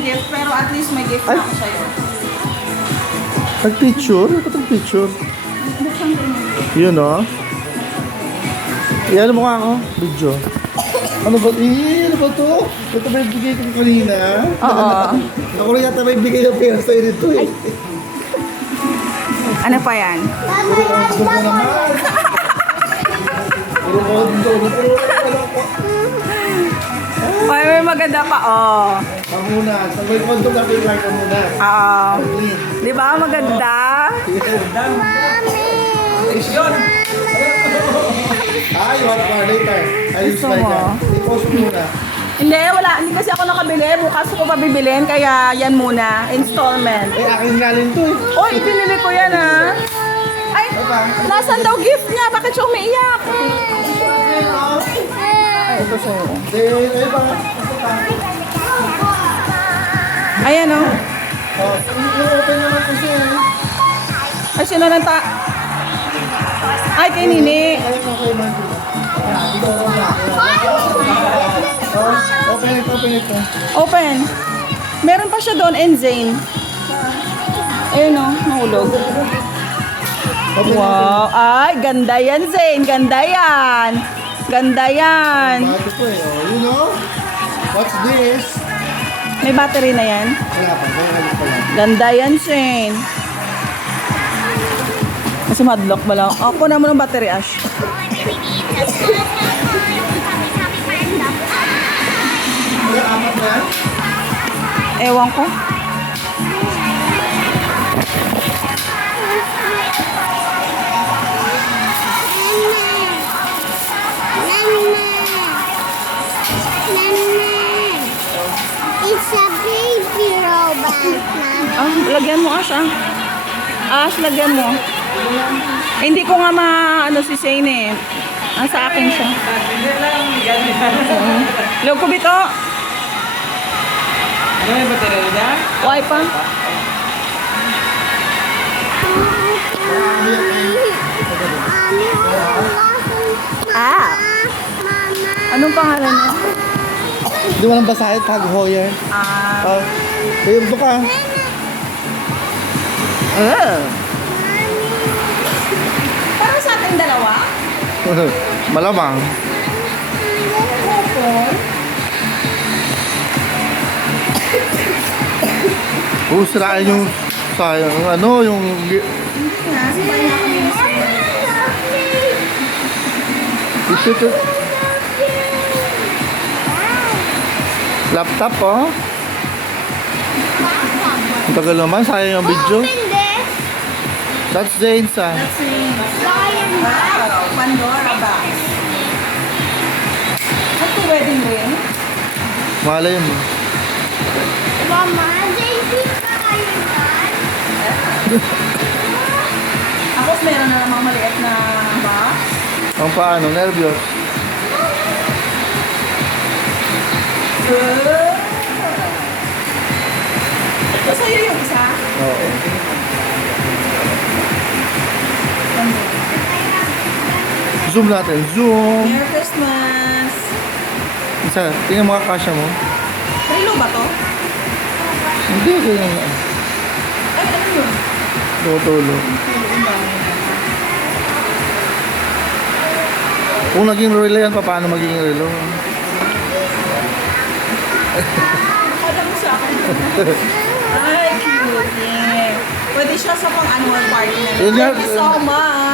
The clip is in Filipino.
gift, pero at least may gift Ay. na ako sa'yo. Nag-picture? Ano ba itong picture? Yun o. Iyan mo nga ako. Video. Ano ba? Ano ba ito? Ito ba yung bigay ko kanina? Oo. Ako rin yata may bigay ng pera sa'yo nito eh. Ano pa yan? Puro kondo na naman. Puro kondo. Ay, may maganda pa, oh. Pamuna. Sa may kondo na pinag ka muna. Oo. Di ba? Maganda. Ay, what for later? I use Gusto like mo? that. I-post mo muna. Hindi, wala. Hindi kasi ako nakabili. Bukas ko pa bibilin, kaya yan muna. Installment. Eh, akin nga rin to eh. Oy, pinili ko yan, ha? Ay, nasan daw gift niya? Bakit siya umiiyak? Ay, ito sa'yo. Eh, ba? Ayan, oh. Oh, i-open naman ko siya eh. Ay, sino nang Ay, kay Nini. Ayun ako kay Mandy. Ayan, ito ako na. Oh, open ito, open ito. Open. Meron pa siya doon, Enzane. Ayun, oh. Nahulog. Open Wow. Ay, ganda yan, Zane. Ganda yan. Ganda yan. Bago po eh. Oh, you know? What's this? May battery na yan. Wala pa. Wala pa lang. Ganda yan, Shane. Kasi madlock ba lang? Ako na mo ng battery, Ash. Wala, apat na yan? Ewan ko. It's a baby robot, Mama. Ah, lagyan mo, Ash, ah. Ash, lagyan mo. Eh, hindi ko nga ano si Shane eh. Ah, sa akin siya. Log ko bito. Ano yung baterya niya? Why pa? Ah. Mama. Anong pangalan niya? Hindi mo lang basahin pag Hoyer. Ah. Oh, ayun ba ka? Para sa ating dalawa? Malamang. Sirain yung sayang, ano, yung ito. Laptop, oh. Ang tagal naman, sayang yung video. Open this. That's the inside. Lion. Wow, Pandora box. Ito wedding ring? Malay mo. Mama, baby lion. Tapos meron na namang maliit na box. Ang paano, nervyos. Ito sa'yo yung isa? Oo. Zoom natin. Zoom. Merry Christmas! Isa, tingnan mga kasya mo. Relo ba to? Hindi, ganyan nga. Ay, ano yun? Tutulo. Kung naging relo yan, paano magiging relo? Nakada mo sa akin. Ay, cute. Yeah. Pwede siya sa pang annual party na. Yun nga. Thank you so much.